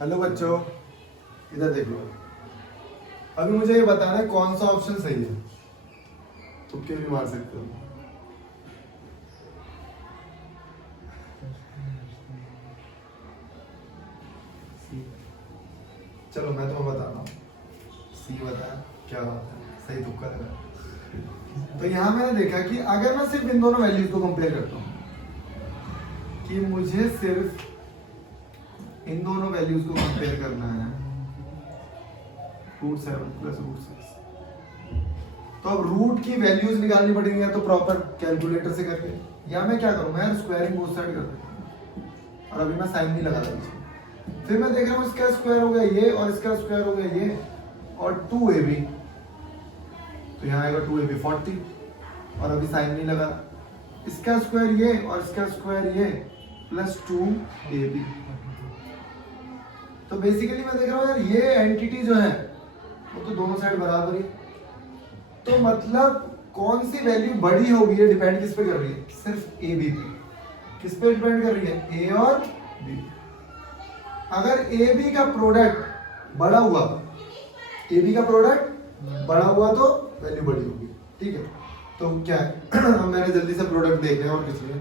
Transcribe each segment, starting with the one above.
Hello बच्चों, इधर देखो। अभी मुझे ये बताना है कौन सा ऑप्शन सही है। तुक्के भी मार सकते हो। चलो मैं तुम्हें बता रहा हूँ। सी बताया, क्या बात है, सही तुक्का लगा। तो यहाँ मैंने देखा कि अगर मैं सिर्फ इन दोनों वैल्यूज को कंपेयर करता हूँ कि मुझे सिर्फ इन दोनों वैल्यूज को कंपेयर करना है, √7 + √6, तो अब रूट की वैल्यूज निकालनी पड़ेंगी या तो प्रॉपर कैलकुलेटर से करके, या मैं क्या करूँ, मैं स्क्वायरिंग बोथ साइड कर देता हूँ। और अभी मैं साइन नहीं लगा रहा। फिर मैं देख रहा हूँ इसका स्क्वायर हो गया ये और इसका स्क्वायर हो गया ये और 2ab, तो यहाँ आएगा 2ab 40, और अभी साइन नहीं लगा। इसका स्क्वायर ये और इसका स्क्वायर ये प्लस 2ab। तो बेसिकली मैं देख रहा हूँ यार ये एंटिटी जो है वो तो दोनों साइड बराबर ही, तो मतलब कौन सी वैल्यू बड़ी होगी ये डिपेंड किस पे कर रही है, सिर्फ ए बी पे। किस पे डिपेंड कर रही है, ए और बी। अगर ए बी का प्रोडक्ट बड़ा हुआ, ए बी का प्रोडक्ट बड़ा हुआ तो वैल्यू बड़ी होगी, ठीक है। तो क्या है अब मैंने जल्दी से प्रोडक्ट देख लिया और किस लिए,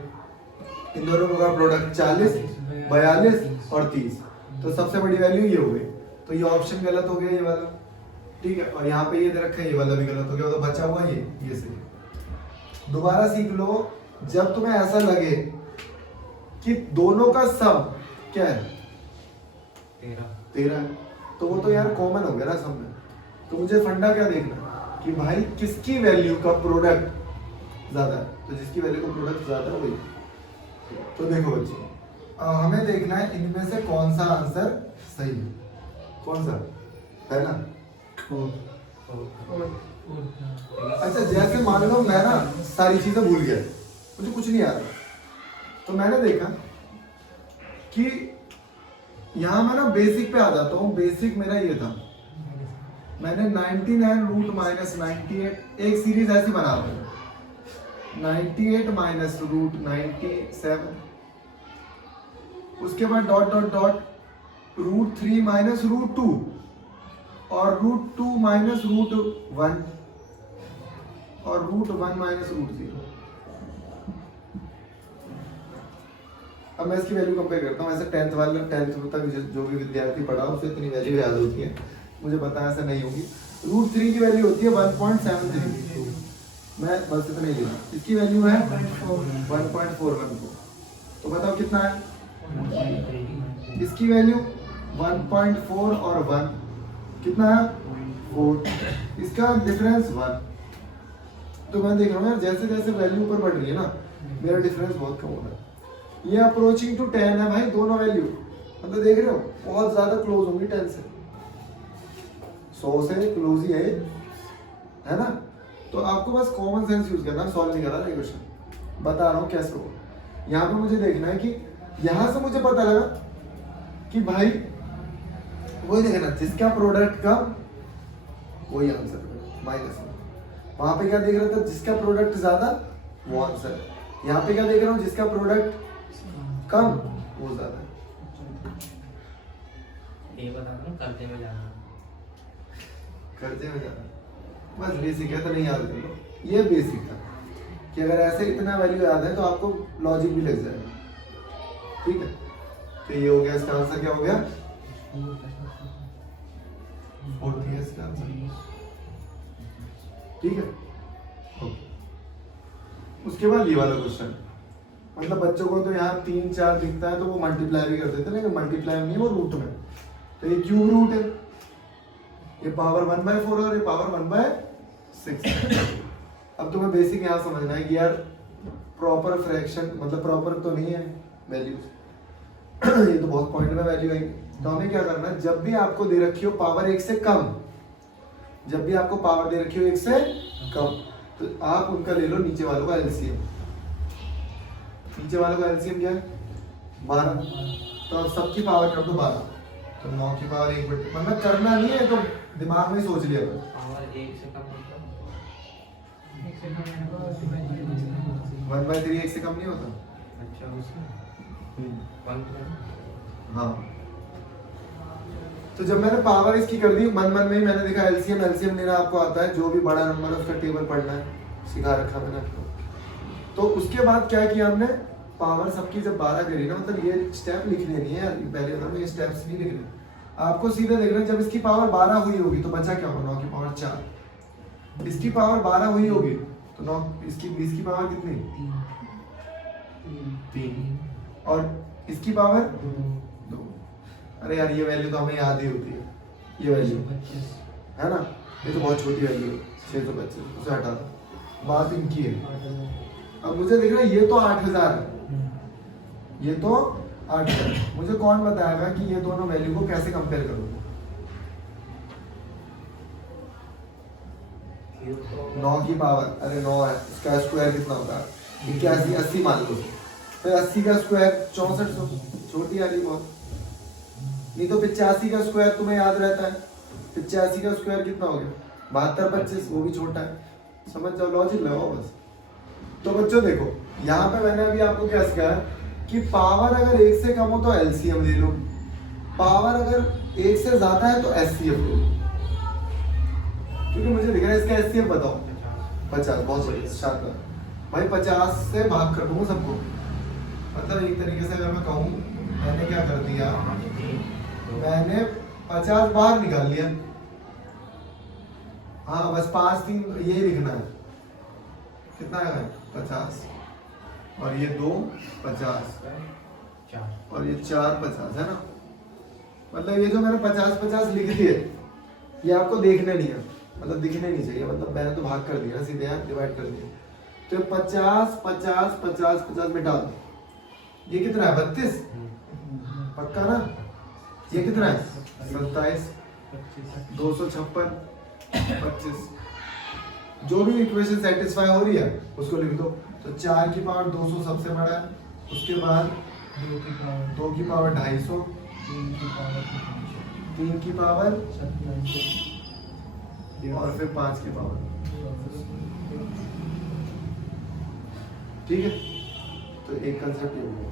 इन दोनों का प्रोडक्ट 40, 42 और 30, तो सबसे बड़ी वैल्यू ये हो गई। तो ये ऑप्शन गलत हो गया ये वाला, ठीक है। और यहाँ पे ये दे रखा है, ये वाला भी गलत हो गया, तो बचा हुआ ये सही है। दोबारा सीख लो, जब तुम्हें ऐसा लगे कि दोनों का सम क्या है 13 है, तो वो तो यार कॉमन हो गया ना सम में। तो मुझे फंडा क्या देखना कि भाई किसकी वैल्यू का प्रोडक्ट ज्यादा है, तो जिसकी वैल्यू का प्रोडक्ट ज्यादा है वही। तो देखो बच्चों, हमें देखना है इनमें से कौन सा आंसर सही है। कौन सा पहला? अच्छा, जैसे मान लो मैं ना सारी चीजें भूल गया, मुझे कुछ नहीं आ रहा, तो मैंने देखा कि यहाँ मैं ना बेसिक पे आ जाता हूँ। बेसिक मेरा ये था, मैंने 99√-98 एक सीरीज ऐसी बना रही, 98 - √97, उसके बाद डॉट डॉट डॉट √3 - √2 और √2 - √1 और √1 - √0। अब मैं इसकी वैल्यू कंपेयर करता हूँ। ऐसे 10th तक जो भी विद्यार्थी पढ़ा उसे इतनी वैल्यू याद होती है, मुझे पता है ऐसा नहीं होगी। √3 की वैल्यू होती है 1.73, मैं बस इतना ही लिया। इसकी वैल्यू है 1.414, तो बताओ कितना है। इसकी वैल्यू 1.4 और 1 कितना है 4, इसका डिफरेंस 1। तो मैं देख रहा हूँ यार जैसे जैसे वैल्यू ऊपर बढ़ रही है ना, मेरा डिफरेंस बहुत कम हो रहा है। ये अप्रोचिंग टू 10 है भाई, दोनों वैल्यू मतलब देख रहे हो बहुत ज्यादा क्लोज होंगी 10 से, 100 से क्लोज ही है ना। तो आपको बस कॉमन सेंस यूज करना, सॉल्व नहीं करना ये क्वेश्चन, बता रहा हूँ कैसे होगा। यहाँ पे मुझे देखना है कि यहाँ से मुझे पता लगा कि भाई वही देखना, जिसका प्रोडक्ट कम वही आंसर माइनस में। वहां पे क्या देख रहा था, जिसका प्रोडक्ट ज्यादा वो आंसर है। यहाँ पे क्या देख रहा हूँ, जिसका प्रोडक्ट कम वो ज्यादा है। ये बता दो करते में जाना, करते में जाना बस बेसिक है, तो नहीं याद कर लो। ये बेसिक था कि अगर ऐसे इतना वैल्यू याद है तो आपको लॉजिक भी लग जाएगा, ठीक है। तो ये हो गया, इसका आंसर क्या हो गया 40 है इसका आंसर, ठीक है। उसके बाद ये वाला क्वेश्चन, मतलब बच्चों को तो यहाँ 3 4 दिखता है तो वो मल्टीप्लाई भी कर देते हैं, लेकिन मल्टीप्लाई नहीं वो रूट में, तो ये क्यूब रूट है, ये पावर 1/4 और ये पावर 1/6। अब तुम्हें बेसिक यहाँ समझना है कि यार प्रॉपर फ्रैक्शन मतलब प्रॉपर तो नहीं है वैल्यूज ये तो बहुत पॉइंट में वैल्यू आएगी। तो हमें क्या करना है, जब भी आपको दे रखी हो पावर 1 से कम, जब भी आपको पावर दे रखी हो 1 से कम, तो आप उनका ले लो नीचे वालों का एलसीएम। नीचे वालों का एलसीएम क्या है 12, तो अब सबकी पावर कर दो 12, तो 9 की पावर 1 मतलब करना नहीं है तो दिमाग में सोच लिया पावर 1 से कम मतलब 1/3 1 से कम नहीं होता। अच्छा उसमें 1 हाँ तो जब मैंने पावर इसकी कर दी, मन मन में ही मैंने देखा एलसीएम लेना आपको आता है, जो भी बड़ा नंबर है उसका टेबल पढ़ना है, सिखा रखा मैंने आपको। तो उसके बाद क्या किया हमने, पावर सबकी जब 12 करी ना, मतलब ये स्टेप लिखने नहीं है यार, पहले तो ये स्टेप्स नहीं लिखने, आपको सीधे देखना है। जब इसकी पावर 12 हुई होगी तो बचा क्या होगा, 9 की पावर 4। इसकी पावर 12 हुई होगी तो 9, इसकी पावर कितनी, 3, और इसकी पावर 2। अरे यार ये वैल्यू तो हमें याद ही होती है, ये वैल्यू है ना, ये तो बहुत छोटी वैल्यू है, 625, उसे हटा दो, बात इनकी है। अब मुझे देखना ये तो 8000 है, ये तो 8000, मुझे कौन बताएगा कि ये दोनों वैल्यू को कैसे कंपेयर करूँ। 9 की पावर, अरे 9 है, इसका स्क्वायर कितना होगा, 81, 80 मान लो, फिर 80 का स्क्वायर 6400, छोटी आ रही बहुत। नहीं तो 85 का स्क्वायर तुम्हें याद रहता है, 85 का स्क्वायर कितना हो गया, 72, 25, वो भी छोटा है। समझ जाओ, लॉजिक लगाओ बस। तो बच्चों देखो, यहाँ पे मैंने अभी आपको क्या सिखाया कि पावर अगर 1 से कम हो तो एलसीएम ले लो, पावर अगर 1 से ज्यादा है तो एचसीएफ ले लो। क्योंकि मुझे दिख रहा है इसका एचसीएफ बताओ, 50, बहुत बढ़िया, शानदार भाई, 50 से भाग कर दूंगा सबको। मतलब एक तरीके से अगर मैं कहूँ, मैंने क्या कर दिया, मैंने 50 बाहर निकाल लिया। हाँ बस 5 3 यही लिखना है, कितना है 50, और ये 2 50, और ये 4 50 है ना। मतलब ये जो मैंने 50 लिख दिए, ये आपको देखने नहीं है, मतलब दिखने नहीं चाहिए, मतलब मैंने तो भाग कर दिया ना, सीधे यहाँ डिवाइड कर दिया। तो 50 50 50 50 मिटा दो, ये कितना है 32, पक्का ना। ये कितना है 27, 256, 25। जो भी इक्वेशन सेटिस्फाई हो रही है उसको लिख दो। तो 4 की पावर 200 सबसे बड़ा है, उसके बाद 2 की पावर 250, 3 की पावर और फिर 5 की पावर। ठीक है, तो एक कंसेप्ट ये हो गया,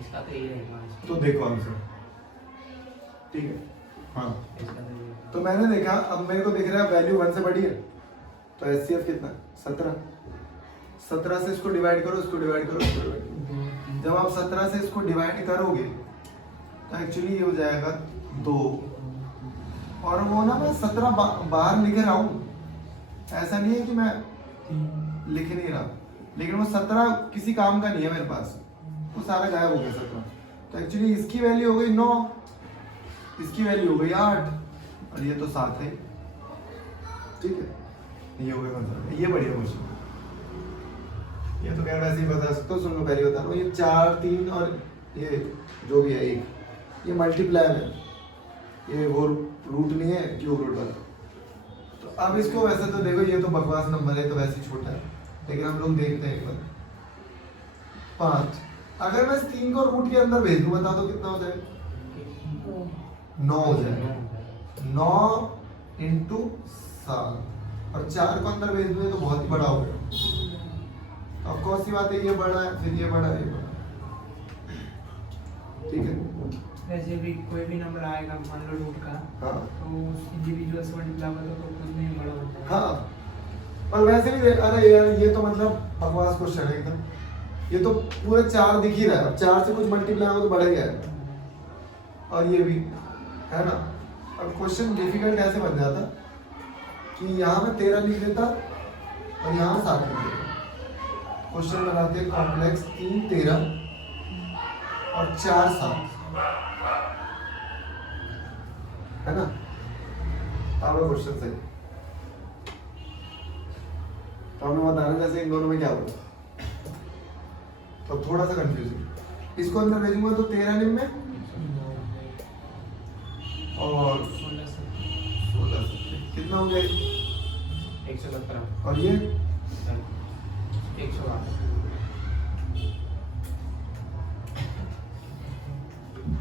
इसका तो ये रहेगा। तो देखो आंसर, ठीक है। हाँ इसका तो ये तो मैंने देखा, अब मेरे को दिख रहा है वैल्यू 1 से बड़ी है, तो एचसीएफ कितना, 17 से इसको डिवाइड करो, इसको डिवाइड करो, इसको डिवाइड करो। जब आप 17 से इसको डिवाइड करोगे तो एक्चुअली ये हो जाएगा 2, और वो ना मैं 17 बाहर लिख रहा हूँ, ऐसा नहीं है कि मैं लिख नहीं रहा, लेकिन वो 17 किसी काम का नहीं है मेरे पास, वो सारा गायब हो गया 17। तो एक्चुअली इसकी वैल्यू हो गई 9, इसकी वैल्यू हो गई 8, और ये तो 7 है। ठीक है, ये हो गया मतलब, ये बढ़िया क्वेश्चन, ये तो खैर वैसे ही बता सकते हो। सुन लो, पहले बता रहा हूँ, ये 4 3 और ये जो भी है 1, ये मल्टीप्लाई है, ये वो रूट नहीं है, क्यूब रूट वाला। तो अब इसको वैसे तो देखो, ये तो बकवास नंबर है, तो वैसे ही छोटा है, लेकिन हम लोग देखते हैं एक बार। 5, अगर मैं इस 3 को रूट के अंदर भेज दूं, बता दो कितना हो जाएगा, 9 हो जाएगा। 9 इंटू 7, और 4 को अंदर भेज दूं तो बहुत ही बड़ा हो गया। अब कौन सी बात है, ये बड़ा है, फिर ये बड़ा है, ये बड़ा है। ठीक है, वैसे भी कोई भी नंबर आएगा मान लो रूट का, हाँ तो इंडिविजुअल से मल्टीप्लाई करो तो कुछ नहीं बड़ा होता है। हाँ, और वैसे भी अरे यार ये तो मतलब बकवास क्वेश्चन है एकदम, ये तो पूरे 4 दिख ही रहा है, अब 4 से कुछ मल्टीप्लाई हो तो बढ़ गया है, और ये भी है ना। अब क्वेश्चन डिफिकल्ट ऐसे बन जाता कि यहाँ में 13 लिख देता और यहाँ 7 लिख देता। क्वेश्चन बनाते हैं कॉम्प्लेक्स, 3 13 और 4 7, है ना। अब क्वेश्चन सही, तो हमें बताना जैसे इन दोनों में क्या होगा, तो थोड़ा सा कंफ्यूजिंग। इसको अंदर भेजूंगा तो 13 में और 16 कितना हो गया, 117 और ये 108।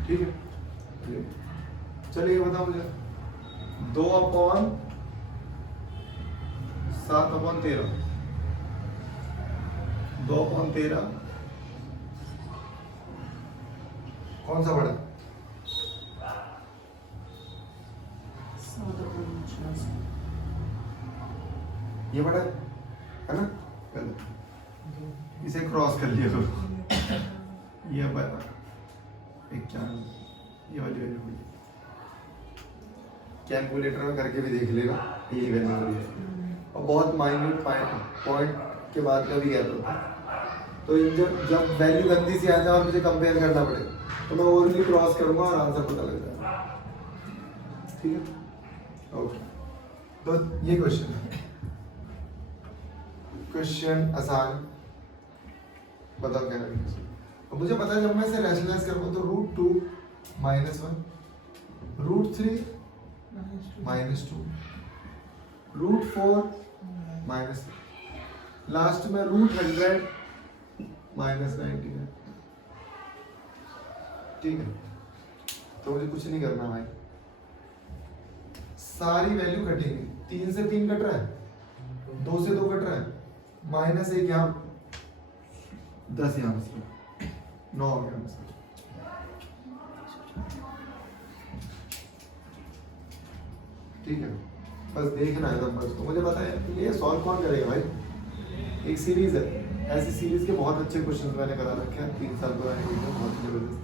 ठीक है। चलिए बताओ मुझे, 2/7/13 2/13 कौन सा बड़ा, ये बड़ा है ना, गलत। इसे क्रॉस कर लिया करो। ये बड़ा 51, ये वाली वैल्यू हुई। कैलकुलेटर में करके भी देख लेना, ये वैल्यू हो रही है। और बहुत माइन्यूट पॉइंट के बाद का भी गैप होता है, तो जब वैल्यू गंदी सी आ जाए और मुझे कंपेयर करना पड़े तो मैं ओवरली क्रॉस करूंगा और आंसर पता लग जाएगा। ठीक है, ओके। तो ये क्वेश्चन है, क्वेश्चन आसान, बताओ क्या लगेगा। और मुझे पता है जब मैं इसे रैशनलाइज करूंगा तो √2 -1, √3 -2, √4 माइनस, लास्ट में √100 -90 है। ठीक है, तो मुझे कुछ नहीं करना भाई, सारी वैल्यू कटेंगी। 3 से 3 कट रहा है, 2 से 2 कट रहा है, -1 यहाँ, 10 यहाँ से, 9 यहाँ से। ठीक है, बस देखना है नंबर्स को। मुझे पता है ये सॉल्व कौन करेगा भाई, एक सीरीज है, ऐसी सीरीज के बहुत अच्छे क्वेश्चन मैंने करा रखे हैं 3 साल पुराने वीडियो, बहुत जबरदस्त,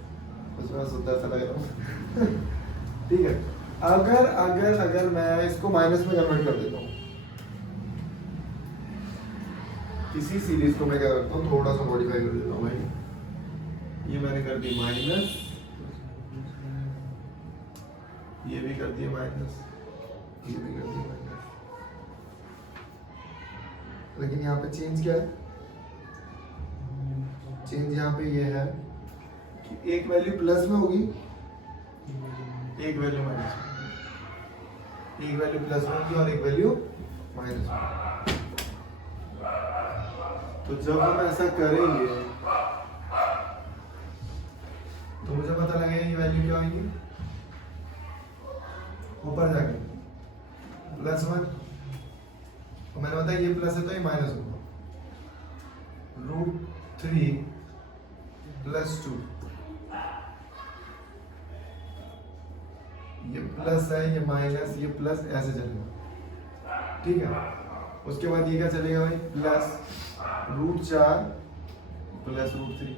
उसमें सुंदर सा लग रहा हूँ। ठीक है, अगर अगर अगर मैं इसको माइनस में कन्वर्ट कर देता हूँ, किसी सीरीज को मैं क्या करता हूँ, थोड़ा सा मॉडिफाई कर देता हूँ भाई। ये मैंने कर दी माइनस, ये भी कर दिया माइनस, ये भी कर दिया माइनस, लेकिन यहाँ पे चेंज क्या है, चेंज यहाँ पे ये है कि एक वैल्यू प्लस में होगी, एक वैल्यू माइनस में, एक वैल्यू प्लस में होगी और एक वैल्यू माइनस में। तो जब हम ऐसा करेंगे तो मुझे पता लगेगा ये वैल्यू क्या होगी, ऊपर जाके +1, तो मैंने बताया ये प्लस है तो ये माइनस होगा, √3 +2, ये प्लस है, ये माइनस, ये प्लस, ऐसे चलेगा। ठीक है, उसके बाद ये क्या चलेगा भाई, प्लस √4 प्लस √3।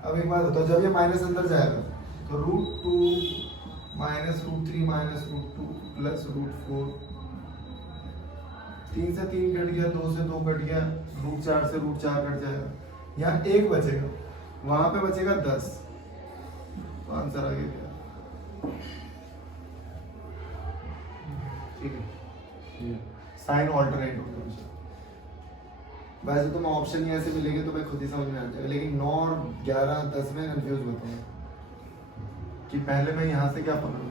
अब एक बात बताओ, जब ये माइनस अंदर जाएगा तो √2 माइनस √3 माइनस √2 प्लस √4, 3 से 3 कट गया, 2 से 2 कट गया, √4 से √4 कट जाएगा, यहाँ 1 बचेगा, वहां पे बचेगा 10, तो आंसर आ गया। ठीक है, साइन ऑल्टरनेट होगा। वैसे तो मैं ऑप्शन ही ऐसे मिलेंगे तो मैं खुद ही समझ में आ जाएगा, लेकिन 9 और 11 10 में कंफ्यूज होता हूँ कि पहले मैं यहाँ से क्या पकड़ूँ।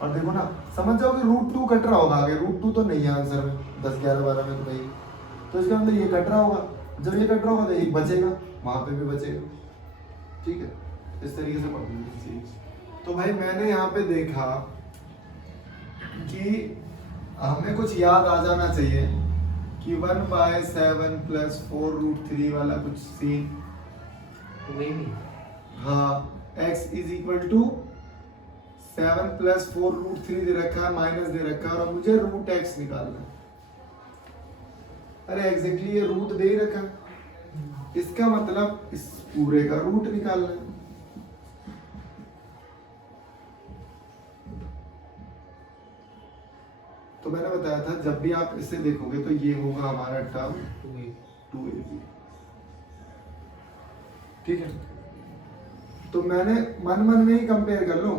और देखो ना, समझ जाओ कि √2 कट रहा होगा आगे, √2 तो नहीं है आंसर में, 10 11 12 में तो नहीं, तो इसका मतलब ये कट रहा होगा, जब ये कट रहा होगा तो एक बचेगा, वहां पे भी बचेगा। ठीक है, इस तरीके से पकड़ूंगी चीज। तो भाई मैंने यहाँ पे देखा कि हमें कुछ याद आ जाना चाहिए कि 1/7 + 4√3 वाला कुछ सीन, हाँ, x = 7 + 4√3 दे रखा है, माइनस दे रखा है, और मुझे √x निकालना है। अरे एग्जैक्टली ये रूट दे ही रखा, इसका मतलब इस पूरे का रूट निकालना है। तो मैंने बताया था जब भी आप इसे देखोगे तो ये होगा हमारा टर्म 2ab। ठीक है, तो मैंने मन मन में ही कंपेयर कर लो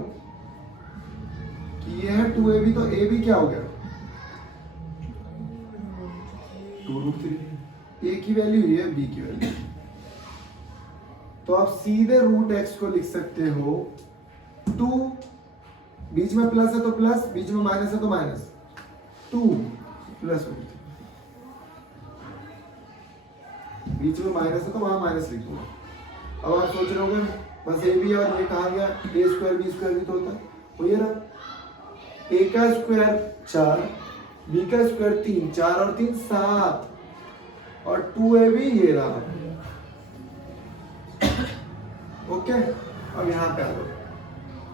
कि ये है 2ab, तो ab क्या हो गया, 2√3, a की वैल्यू ये है, b की वैल्यू, तो आप सीधे √x को लिख सकते हो 2, बीच में प्लस है तो प्लस, बीच में माइनस है तो माइनस, 2 + √3, बीच में माइनस है तो वहां माइनस लिख दूंगा। अब आप सोच रहे होंगे बस ए भी, और ये कहा गया a² b² भी तो होता है, वो ये रहा, a का स्क्वायर 4, b का स्क्वायर 3, 4 और 3 7, और 2ab ये रहा। ओके, अब यहाँ पे आ जाओ,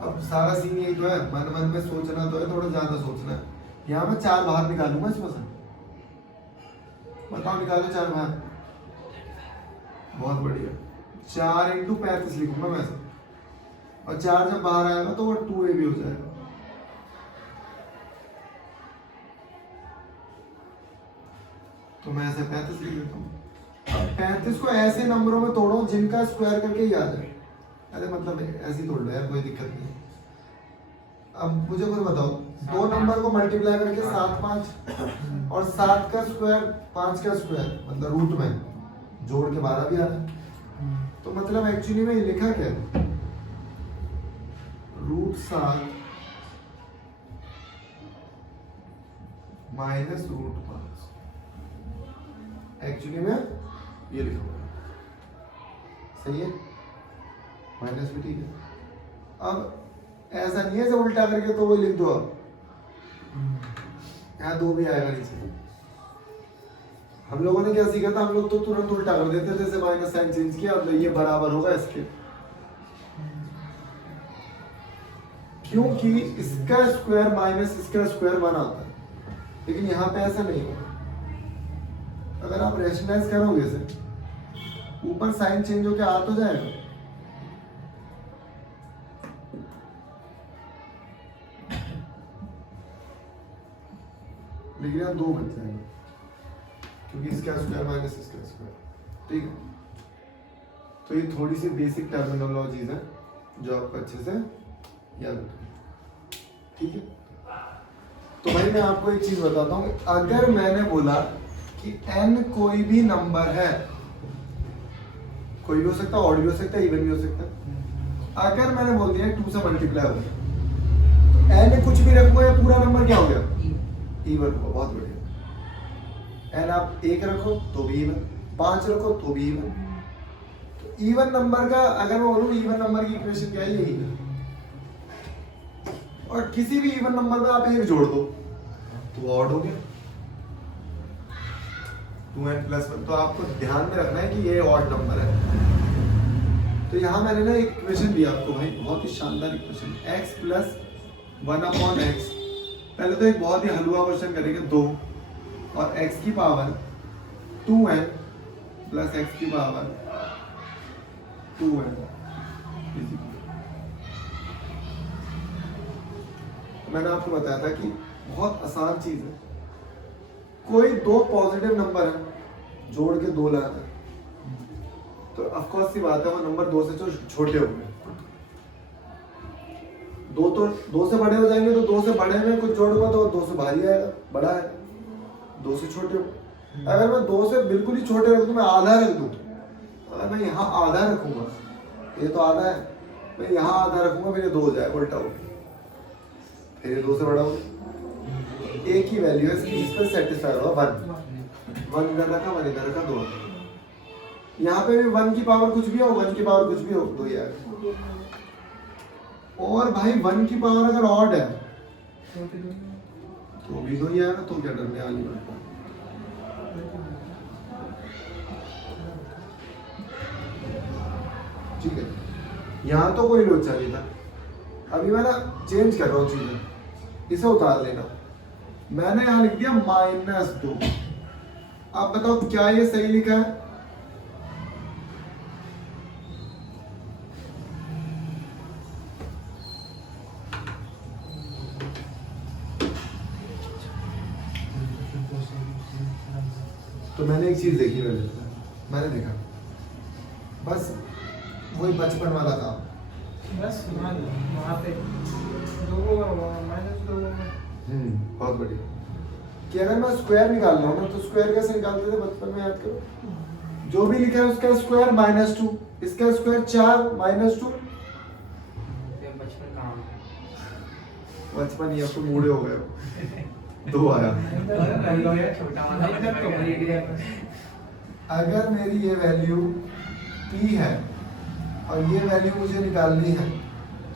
अब सारा सीन यही तो है, मन मन में सोचना तो है, थोड़ा ज्यादा सोचना है। यहाँ मैं 4 बाहर निकालूंगा इसमें से, बताओ निकालो 4 बाहर। बहुत बढ़िया। 4 × 35 लिखूंगा मैं ऐसे, और 4 जब बाहर आएगा तो वो 2a भी हो जाएगा। तो मैं ऐसे 35 लिख देता हूँ। अब 35 को ऐसे नंबरों में तोड़ो जिनका स्क्वायर करके ही आ जाए। अरे मतलब ऐसे ही तोड़ लो यार, कोई दिक्कत नहीं। अब मुझे कुछ बताओ, 2 नंबर को मल्टीप्लाई करके 7 5 और 7 का स्क्वायर 5 का स्क्वायर मतलब रूट में जोड़ के 12 भी आ रहा है। तो मतलब एक्चुअली में ये लिखा क्या है, √7 माइनस √5। एक्चुअली में ये लिखा हुआ है, सही है, माइनस भी ठीक है। अब ऐसा नहीं है उल्टा करके तो वो लिख दो, अब यहाँ 2 भी आएगा नीचे। हम लोगों ने क्या सीखा था, हम लोग तो तुरंत उल्टा कर देते थे, जैसे माइनस साइन चेंज किया तो ये बराबर होगा इसके, क्योंकि इसका स्क्वायर माइनस इसका स्क्वायर 1 आता है, लेकिन यहाँ पे ऐसा नहीं होगा। अगर आप रेशनलाइज करोगे इसे, ऊपर साइन चेंज होकर आ तो जाएगा, लेकिन यहाँ 2 बच जाएंगे क्योंकि इसका स्क्वायर माइनस इसका स्क्वायर। ठीक है, तो ये थोड़ी सी बेसिक टर्मिनोलॉजीज है जो आपको अच्छे से याद रखनी। ठीक है, तो भाई मैं आपको एक चीज बताता हूँ, अगर मैंने बोला कि n कोई भी नंबर है, कोई भी हो सकता है, ऑड भी हो सकता है, इवन भी हो सकता है। अगर मैंने बोल दिया 2 से मल्टीप्लाई हो गया, तो n कुछ भी रखो या पूरा नंबर क्या हो गया, इवन हो। बहुत बढ़िया। n आप 1 रखो तो भी इवन, 5 रखो तो भी इवन। तो इवन नंबर का अगर मैं बोलूँ इवन नंबर की इक्वेशन क्या है, यही है। और किसी भी इवन नंबर में आप 1 जोड़ दो तो ऑड हो गया, 2n + 1। तो आपको ध्यान में रखना है कि ये ऑड नंबर है। तो यहाँ मैंने ना एक इक्वेशन दिया आपको भाई, बहुत ही शानदार इक्वेशन, x + 1/x। पहले तो एक बहुत ही हलवा क्वेश्चन करेंगे 2 और x की पावर 2n + x की पावर 2n। मैंने आपको बताया था कि बहुत आसान चीज है, कोई 2 पॉजिटिव नंबर है जोड़ के 2 लाना है, तो ऑफ कोर्स सी बात है वो नंबर 2 से जो छोटे होंगे, 2 तो 2 से बड़े हो जाएंगे, तो 2 से बड़े में कुछ जोड़ूंगा तो 2 से भारी आएगा, बड़ा है, 2 से छोटे हो। अगर मैं 2 से बिल्कुल ही छोटे रख दूं, मैं आधा रख दूं, अगर मैं यहाँ आधा रखूंगा, ये तो आधा है, मैं यहाँ आधा रखूंगा, फिर ये 2 हो जाएगा, उल्टा हो, फिर ये 2 से बड़ा हो। एक ही वैल्यू है इसकी, जिस पर सेटिस्फाई होगा 1 इधर रखा, 1 इधर रखा, 2। यहाँ पे भी 1 की पावर कुछ भी हो, 1 की पावर कुछ भी हो, 2 ही आएगा। और भाई 1 की पावर अगर ऑड है तो भी 2 ही आएगा, तो क्या डरने वाली बात है। ठीक है, यहाँ तो कोई लोचा नहीं था। अभी मैं ना चेंज कर रहा हूँ चीजें, इसे उतार लेना। मैंने यहाँ लिख दिया -2। आप बताओ क्या ये सही लिखा है? तो मैंने एक चीज देखी, मैंने देखा बस वही बचपन वाला काम, बस वहाँ पे 2 बहुत बढ़िया, कि अगर मैं स्क्वायर निकाल रहा हूँ ना, तो स्क्वायर कैसे निकालते थे बचपन में, याद करो। जो भी लिखा है उसका स्क्वायर -2, इसका स्क्वायर 4 -2। बचपन कहाँ, बचपन ही, अब तो बूढ़े हो गए हो। 2 आया। छोटा वाला अगर मेरी ये वैल्यू p है और ये वैल्यू मुझे निकालनी है,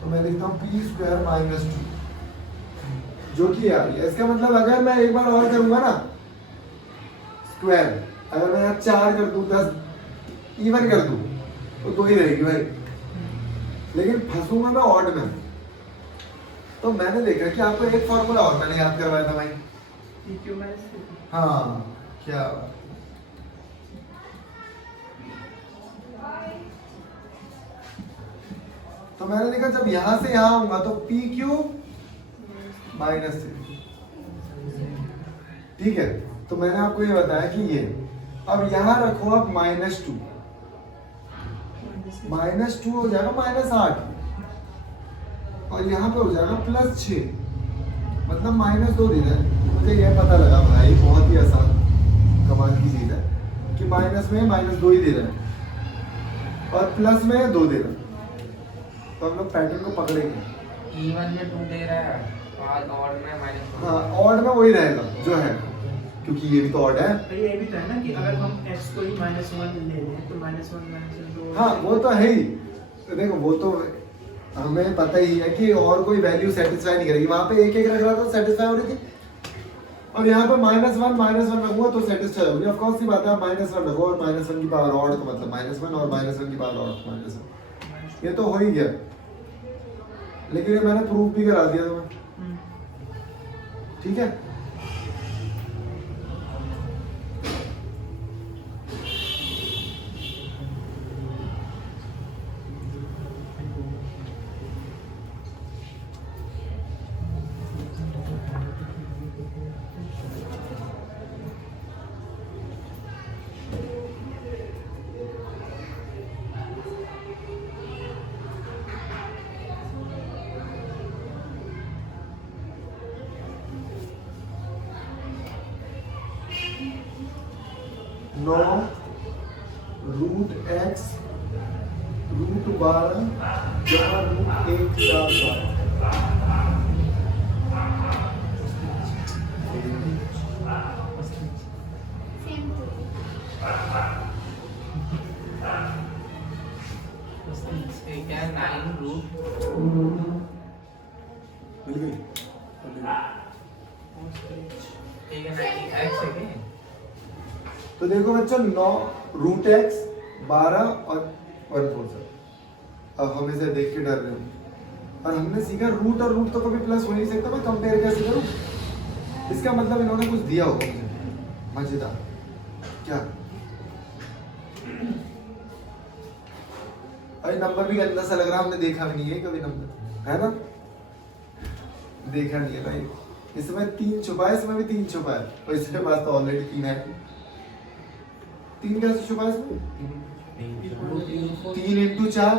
तो मैं लिखता हूँ p² -2, जो कि आ रही है। इसका मतलब अगर मैं एक बार और करूंगा ना स्क्वायर, अगर मैं यहाँ 4 कर दूं, 10 इवन कर दूं, तो 2 ही रहेगी भाई, लेकिन फंसूंगा मैं ऑड में। तो मैंने देखा कि आपको एक फॉर्मूला और मैंने याद करवाया था भाई। PQ - हाँ, क्या तो मैंने देखा जब यहाँ से यहाँ आऊंगा तो पी क्यू -3, ठीक है। तो मैंने आपको ये बताया कि ये अब यहाँ रखो आप -2, -2 हो जाएगा -8 और यहाँ पे हो जाएगा +6, मतलब -2 दे रहा है। मुझे ये पता लगा भाई, बहुत ही आसान कमाल की चीज है कि माइनस में -2 ही दे रहा है और प्लस में 2 दे रहा है। तो हम लोग पैटर्न को पकड़ेंगे। इवन में 2 दे रहा है और ऑड में -1। हाँ, ऑड में वही रहेगा जो है, क्योंकि ये भी तो ऑड है। तो ये भी तो है ना कि अगर हम x को ही -1 ले लें तो -1 -2। हाँ, वो तो है ही। तो देखो वो तो हमें पता ही है कि और कोई वैल्यू सेटिस्फाई नहीं करेगी। वहां पे एक एक रख रहा था, सेटिस्फाई हो रही थी। और यहाँ पे -1 रखूंगा तो सेटिस्फाई होगी। ऑफ कोर्स सी बात है, आप -1 रखो और -1 की पावर ऑड तो मतलब -1 और -1 की पावर ऑड तो -1, ये तो हो ही गया। लेकिन ये मैंने प्रूफ भी करा दिया तुम्हें, ठीक है। √x √12 जमा √147। ठीक है 9 रूट मिल गई। ठीक है 9x है क्या? तो देखो बच्चों, 9 √x 12 और 147। अब हम इसे देख के डर रहे हैं और हमने सीखा रूट और रूट तो कभी प्लस हो नहीं सकता। मैं कंपेयर कैसे करूं? इसका मतलब इन्होंने कुछ दिया होगा मुझे मजेदार। क्या? अरे नंबर भी गंदा सा लग रहा है, हमने देखा भी नहीं है कभी नंबर, है ना? देखा नहीं है भाई। इसमें 3 छुपा है, इसमें भी 3 छुपा है और इसके पास तो ऑलरेडी 3 है। 3 कैसे छुपा है इसमें? 3 × 4।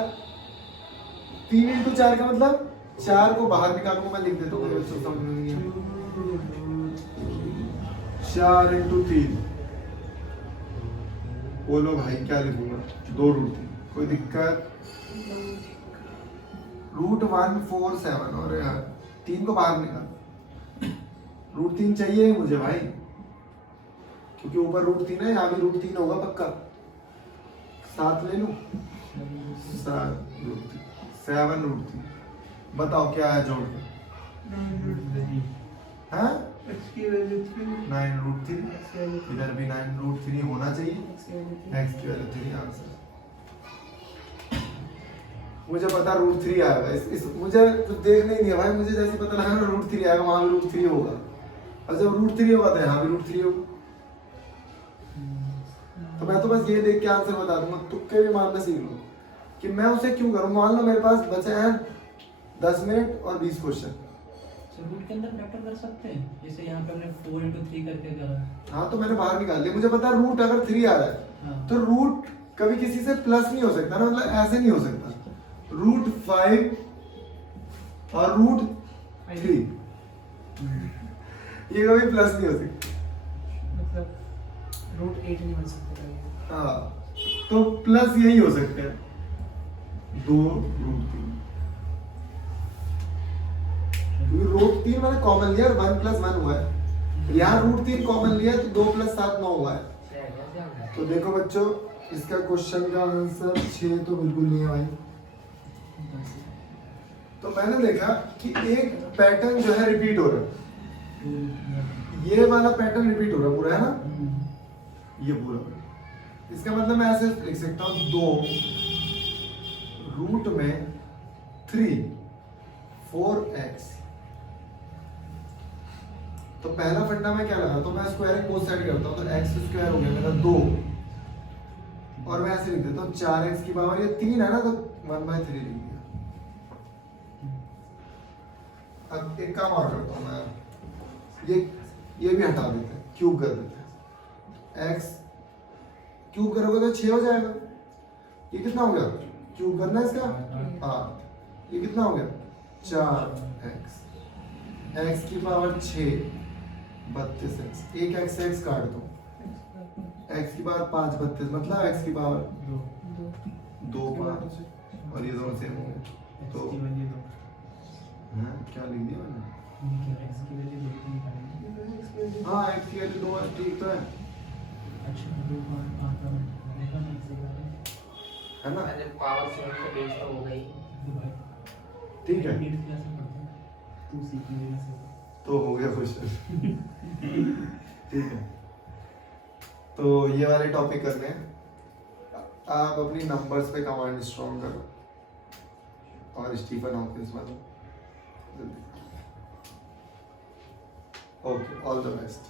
3 × 4 का मतलब 4 को बाहर निकालूंगा, मैं लिख देता हूँ, समझ में नहीं है। 4 × 3। बोलो भाई क्या लिखूंगा? 2 √3। कोई दिक्कत? √147 और यार 3 को बाहर निकाल। √3 चाहिए ही मुझे भाई, क्योंकि ऊपर √3 है, यहाँ भी √3 होगा पक्का। 7 ले लूं? 7 √3। बताओ क्या है जोड़ के? हाँ? 9 √3। इधर भी 9 √3 होना चाहिए। x की वैल्यू 3 आंसर। मुझे पता √3 आएगा। इस मुझे कुछ देखना ही नहीं है भाई, मुझे जैसे पता लगा ना √3 आएगा, वहां भी √3 होगा और जब √3 होगा तो यहाँ भी √3 होगा। तो मैं तो बस ये देख के आंसर बता दूंगा, तुक्के भी मारना सीख लो कि मैं उसे क्यों करूं। मान लो मेरे पास बचे हैं 10 मिनट और 20 क्वेश्चन। रूट के अंदर फैक्टर कर सकते हैं, जैसे यहाँ पे हमने 4 × 3 करके करा। हाँ, तो मैंने बाहर निकाल लिया। मुझे पता है रूट अगर 3 आ रहा है तो रूट कभी किसी से प्लस नहीं हो सकता ना, मतलब ऐसे नहीं हो सकता। √5 और √3 ये कभी प्लस नहीं हो सकता, मतलब √8 नहीं बन सकता। हाँ, तो प्लस यही हो सकते हैं 2 √3। √3 मैंने कॉमन लिया, 1 + 1 हुआ है। यहाँ √3 कॉमन लिया तो 2 + 7 9 हुआ है। तो देखो बच्चों, इसका क्वेश्चन का आंसर 6 तो बिल्कुल नहीं है भाई। तो मैंने देखा कि एक पैटर्न जो है रिपीट हो रहा है। ये वाला पैटर्न रिपीट हो रहा है पूरा, है ना? ये पूरा। इसका मतलब मैं ऐसे लिख सकता हूँ 2 √3 4x। तो पहला फंडा मैं क्या लगा, तो मैं स्क्वायरिंग बोथ साइड करता हूँ, तो x² हो गया मेरा 2 और मैं ऐसे लिख देता हूँ 4x की पावर, ये 3 है ना, तो 1/3 लिख दिया। अब एक काम और करता हूँ मैं, ये भी हटा देते हैं, क्यूब कर देते हैं। x क्यूब करोगे तो 6 हो जाएगा। ये कितना हो गया? क्यूब करना है इसका 8। ये कितना हो गया? 4x। x की पावर 6 32x। एक x काट दो, x की पावर 5 32, मतलब x की पावर 2 5, और ये दोनों सेम हो गए। तो हाँ, क्या लिख दिया मैंने? हाँ x की वैल्यू 2 है, ठीक तो है, है ना? मैंने पावर 7 से बेस तो हो गई। ठीक है, तो हो गया क्वेश्चन। ठीक है, तो ये वाले टॉपिक करने हैं। आप अपनी नंबर्स पे कमांड स्ट्रॉन्ग करो और स्टीफन हॉकिंस वाला। Okay, all the best.